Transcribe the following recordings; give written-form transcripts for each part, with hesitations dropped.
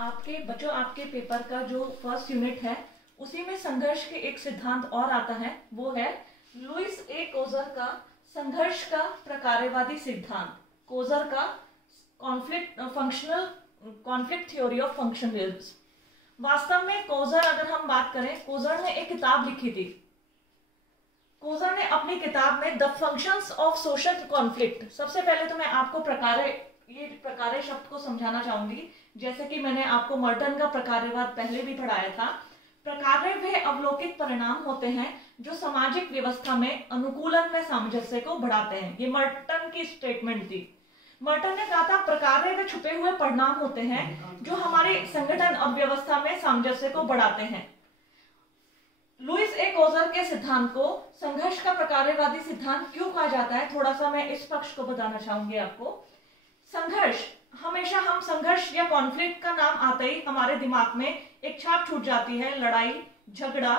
आपके बच्चों आपके पेपर का जो फर्स्ट यूनिट है उसी में संघर्ष के एक सिद्धांत और आता है, वो है लुईस ए कोजर का संघर्ष का प्रकारवादी सिद्धांत। कोजर का कॉन्फ्लिक्ट थ्योरी ऑफ फंक्शनलिज्म। वास्तव में कोजर, अगर हम बात करें, कोजर ने एक किताब लिखी थी। कोजर ने अपनी किताब में the functions of social conflict, सबसे पहले तो मैं आपको प्रकार्य शब्द को समझाना चाहूंगी। जैसे कि मैंने आपको मर्टन का प्रकार्यवाद पहले भी पढ़ाया था। प्रकार्य वे अवलोकित परिणाम होते हैं जो सामाजिक व्यवस्था में अनुकूलन में सामंजस्य को बढ़ाते हैं। ये मर्टन की स्टेटमेंट थी। मर्टन ने कहा था प्रकार्य वे छुपे हुए परिणाम होते हैं जो हमारे संगठन अव्यवस्था में सामंजस्य को बढ़ाते हैं। लुईस ए कोजर के सिद्धांत को संघर्ष का प्रकारवादी सिद्धांत क्यों कहा जाता है, थोड़ा सा मैं इस पक्ष को बताना चाहूंगी आपको। संघर्ष, हमेशा हम संघर्ष या कॉन्फ्लिक्ट का नाम आते ही हमारे दिमाग में एक छाप छूट जाती है। लड़ाई, झगड़ा,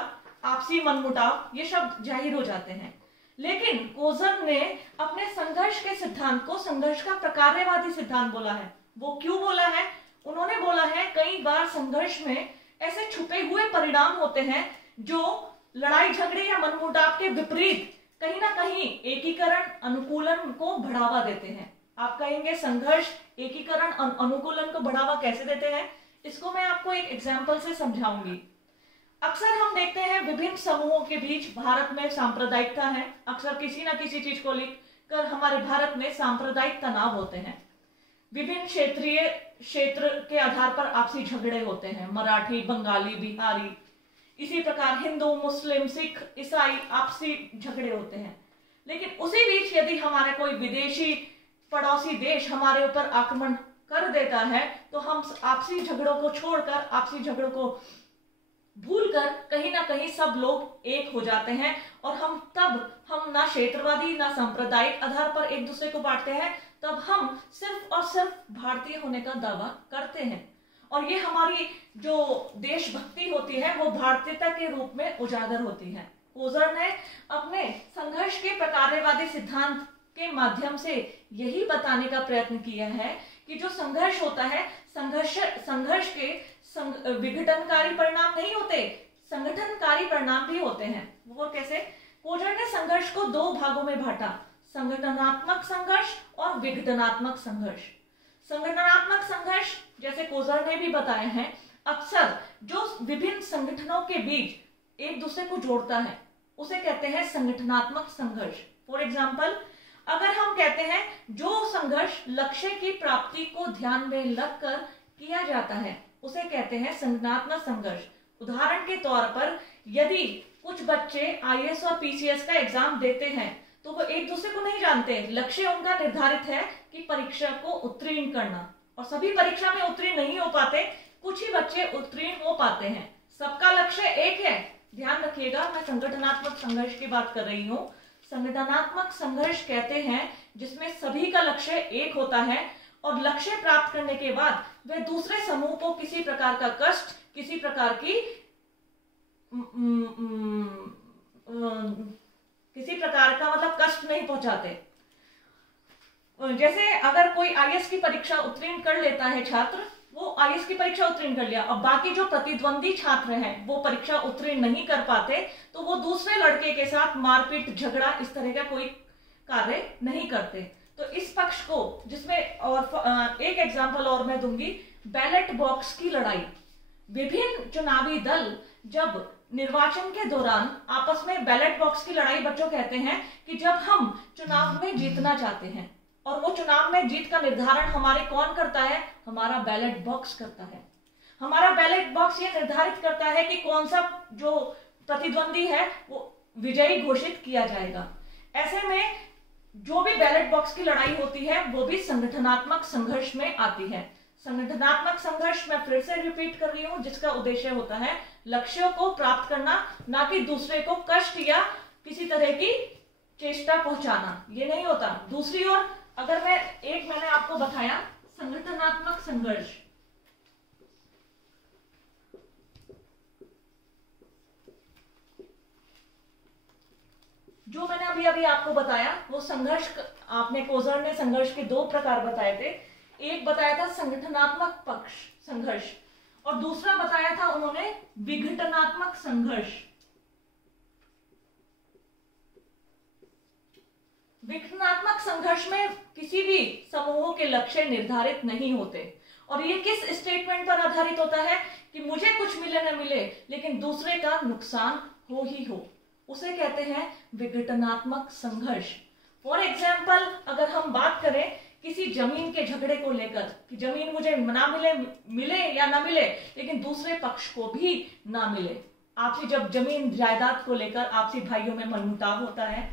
आपसी मनमुटाव, ये शब्द जाहिर हो जाते हैं। लेकिन कोजर ने अपने संघर्ष के सिद्धांत को संघर्ष का प्रकारवादी सिद्धांत बोला है। वो क्यों बोला है? उन्होंने बोला है कई बार संघर्ष में ऐसे छुपे हुए परिणाम होते हैं जो लड़ाई झगड़े या मनमुटाव के विपरीत कहीं ना कहीं एकीकरण, अनुकूलन को बढ़ावा देते हैं। आप कहेंगे संघर्ष एकीकरण अनुकूलन को बढ़ावा कैसे देते हैं? इसको मैं आपको एक एग्जाम्पल से समझाऊंगी। अक्सर हम देखते हैं विभिन्न समूहों के बीच भारत में सांप्रदायिकता है। अक्सर किसी न किसी चीज को लेकर हमारे भारत में सांप्रदायिक तनाव होते हैं। विभिन्न क्षेत्र के आधार पर आपसी झगड़े होते हैं। मराठी, बंगाली, बिहारी, इसी प्रकार हिंदू, मुस्लिम, सिख, ईसाई, आपसी झगड़े होते हैं। लेकिन उसी बीच यदि हमारा कोई विदेशी पड़ोसी देश हमारे ऊपर आक्रमण कर देता है तो हम आपसी झगड़ों को छोड़कर, आपसी झगड़ों को भूलकर कहीं ना कहीं सब लोग एक हो जाते हैं और हम ना क्षेत्रवादी ना सांप्रदायिक आधार पर एक दूसरे को बांटते हैं। तब हम सिर्फ और सिर्फ भारतीय होने का दावा करते हैं और ये हमारी जो देशभक्ति होती है वो भारतीयता के रूप में उजागर होती है। कोजर ने अपने संघर्ष के प्रकारवादी सिद्धांत के माध्यम से यही बताने का प्रयत्न किया है कि जो संघर्ष होता है, संघर्ष के विघटनकारी परिणाम नहीं होते, संगठनकारी परिणाम भी होते हैं। वो कैसे? कोजर ने संघर्ष को दो भागों में बांटा, संगठनात्मक संघर्ष और विघटनात्मक संघर्ष। संगठनात्मक संघर्ष, जैसे कोजर ने भी बताया है, अक्सर जो विभिन्न संगठनों के बीच एक दूसरे को जोड़ता है उसे कहते हैं संगठनात्मक संघर्ष। फॉर एग्जाम्पल, अगर हम कहते हैं जो संघर्ष लक्ष्य की प्राप्ति को ध्यान में रखकर किया जाता है उसे कहते हैं संगठनात्मक संघर्ष। उदाहरण के तौर पर, यदि कुछ बच्चे आईएएस और पीसीएस का एग्जाम देते हैं तो वो एक दूसरे को नहीं जानते। लक्ष्य उनका निर्धारित है कि परीक्षा को उत्तीर्ण करना, और सभी परीक्षा में उत्तीर्ण नहीं हो पाते, कुछ ही बच्चे उत्तीर्ण हो पाते हैं। सबका लक्ष्य एक है। ध्यान रखिएगा, मैं संगठनात्मक संघर्ष की बात कर रही हूँ। संगठनात्मक संघर्ष कहते हैं जिसमें सभी का लक्ष्य एक होता है और लक्ष्य प्राप्त करने के बाद वे दूसरे समूह को किसी प्रकार का कष्ट, किसी प्रकार का मतलब कष्ट नहीं पहुंचाते। जैसे अगर कोई आईएएस की परीक्षा उत्तीर्ण कर लेता है छात्र, वो आईएएस की परीक्षा उत्तीर्ण कर लिया, और बाकी जो प्रतिद्वंदी छात्र हैं वो परीक्षा उत्तीर्ण नहीं कर पाते, तो वो दूसरे लड़के के साथ मारपीट, झगड़ा, इस तरह का कोई कार्य नहीं करते। तो इस पक्ष को, जिसमें और एक एग्जांपल और मैं दूंगी, बैलेट बॉक्स की लड़ाई। विभिन्न चुनावी दल जब निर्वाचन के दौरान आपस में बैलेट बॉक्स की लड़ाई, बच्चों कहते हैं कि जब हम चुनाव में जीतना चाहते हैं और वो चुनाव में जीत का निर्धारण हमारे कौन करता है? हमारा बैलेट बॉक्स करता है। हमारा बैलेट बॉक्स ये निर्धारित करता है कि कौन सा जो प्रतिद्वंदी है वो विजयी घोषित किया जाएगा। ऐसे में जो भी बैलेट बॉक्स की लड़ाई होती है वो भी संगठनात्मक संघर्ष में आती है। संगठनात्मक संघर्ष, मैं फिर से रिपीट कर रही हूँ, जिसका उद्देश्य होता है लक्ष्यों को प्राप्त करना, ना कि दूसरे को कष्ट या किसी तरह की चेष्टा पहुंचाना। ये नहीं होता। दूसरी ओर अगर मैंने आपको बताया संगठनात्मक संघर्ष, जो मैंने अभी आपको बताया वो संघर्ष, आपने कोजर ने संघर्ष के दो प्रकार बताए थे। एक बताया था संगठनात्मक पक्ष संघर्ष, और दूसरा बताया था उन्होंने विघटनात्मक संघर्ष। विघटनात्मक संघर्ष में किसी भी समूहों के लक्ष्य निर्धारित नहीं होते, और ये किस स्टेटमेंट पर आधारित होता है कि मुझे कुछ मिले न मिले लेकिन दूसरे का नुकसान हो ही हो, उसे कहते हैं विघटनात्मक संघर्ष। फॉर एग्जाम्पल, अगर हम बात करें किसी जमीन के झगड़े को लेकर कि जमीन मुझे ना मिले या ना मिले लेकिन दूसरे पक्ष को भी ना मिले, आपसी जब जमीन जायदाद को लेकर आपसी भाइयों में मनमुटाव होता है,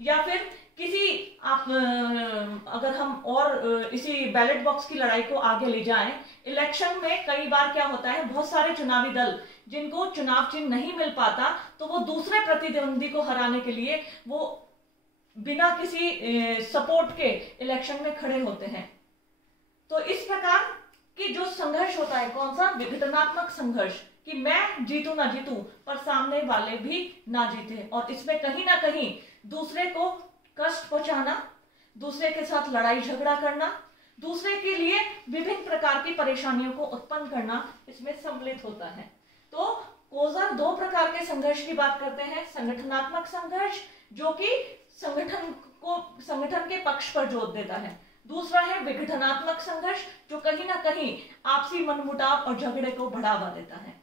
या फिर किसी अगर हम और इसी बैलेट बॉक्स की लड़ाई को आगे ले जाएं, इलेक्शन में कई बार क्या होता है, बहुत सारे चुनावी दल जिनको चुनाव चिन्ह नहीं मिल पाता तो वो दूसरे प्रतिद्वंदी को हराने के लिए वो बिना किसी सपोर्ट के इलेक्शन में खड़े होते हैं। तो इस प्रकार की जो संघर्ष होता है, कौन सा, विघटनात्मक संघर्ष, कि मैं जीतू ना जीतू पर सामने वाले भी ना जीते, और इसमें कहीं ना कहीं दूसरे को कष्ट पहुंचाना, दूसरे के साथ लड़ाई झगड़ा करना, दूसरे के लिए विभिन्न प्रकार की परेशानियों को उत्पन्न करना इसमें सम्मिलित होता है। तो कोज़र दो प्रकार के संघर्ष की बात करते हैं, संगठनात्मक संघर्ष जो कि संगठन के पक्ष पर जोर देता है, दूसरा है विघटनात्मक संघर्ष जो कहीं ना कहीं आपसी मनमुटाव और झगड़े को बढ़ावा देता है।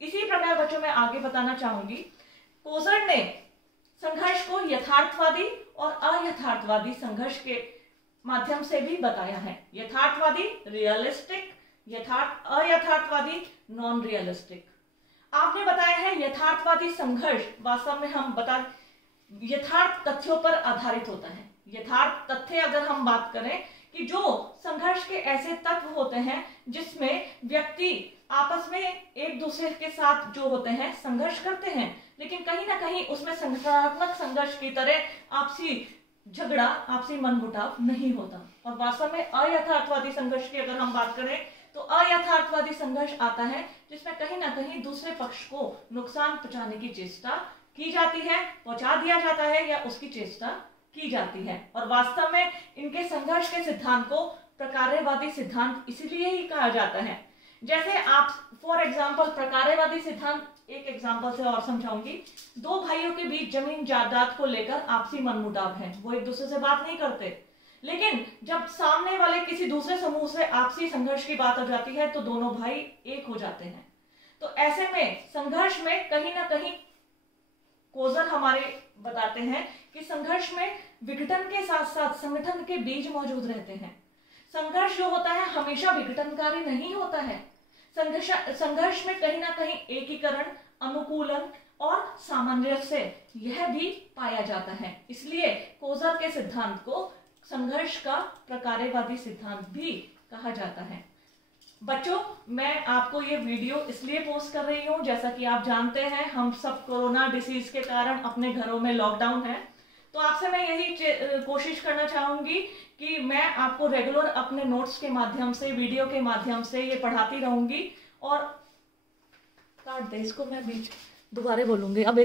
इसी प्रकार बच्चों मैं आगे बताना चाहूंगी, कोज़र ने संघर्ष को यथार्थवादी और अयथार्थवादी संघर्ष के माध्यम से भी बताया है। यथार्थवादी रियलिस्टिक, अयथार्थवादी नॉन रियलिस्टिक। आपने बताया है यथार्थवादी संघर्ष वास्तव में हम यथार्थ तथ्यों पर आधारित होता है। यथार्थ तथ्य अगर हम बात करें कि जो संघर्ष के ऐसे तत्व होते हैं जिसमें व्यक्ति आपस में एक दूसरे के साथ जो होते हैं संघर्ष करते हैं, लेकिन कहीं ना कहीं उसमें संगठनात्मक संघर्ष की तरह आपसी झगड़ा, आपसी मनमुटाव नहीं होता। और वास्तव में अयथार्थवादी संघर्ष की अगर हम बात करें तो अयथार्थवादी संघर्ष आता है जिसमें कहीं ना कहीं दूसरे पक्ष को नुकसान पहुंचाने की चेष्टा की जाती है, पहुंचा दिया जाता है या उसकी चेष्टा की जाती है। और वास्तव में इनके संघर्ष के सिद्धांत को प्रकार्यवादी सिद्धांत इसलिए ही कहा जाता है। जैसे आप फॉर एग्जांपल प्रकार्यवादी सिद्धांत एक एग्जांपल से और समझाऊंगी। दो भाइयों के बीच जमीन जायदाद को लेकर आपसी मनमुटाव है, वो एक दूसरे से बात नहीं करते, लेकिन जब सामने वाले किसी दूसरे समूह से आपसी संघर्ष की बात हो जाती है तो दोनों भाई एक हो जाते हैं। तो ऐसे में संघर्ष में कहीं ना कहीं कोज़र हमारे बताते हैं कि संघर्ष में विघटन के साथ साथ संगठन के बीज मौजूद रहते हैं। संघर्ष जो होता है हमेशा विघटनकारी नहीं होता है। संघर्ष में कहीं ना कहीं एकीकरण, अनुकूलन और सामंजस्य यह भी पाया जाता है। इसलिए कोज़र के सिद्धांत को संघर्ष का प्रकार्यवादी सिद्धांत भी कहा जाता है। बच्चों, मैं आपको ये वीडियो इसलिए पोस्ट कर रही हूँ, जैसा कि आप जानते हैं हम सब कोरोना डिसीज के कारण अपने घरों में लॉकडाउन है, तो आपसे मैं यही कोशिश करना चाहूंगी कि मैं आपको रेगुलर अपने नोट्स के माध्यम से, वीडियो के माध्यम से ये पढ़ाती रहूंगी। और काट दे इसको, मैं बीच दोबारा बोलूंगी अब।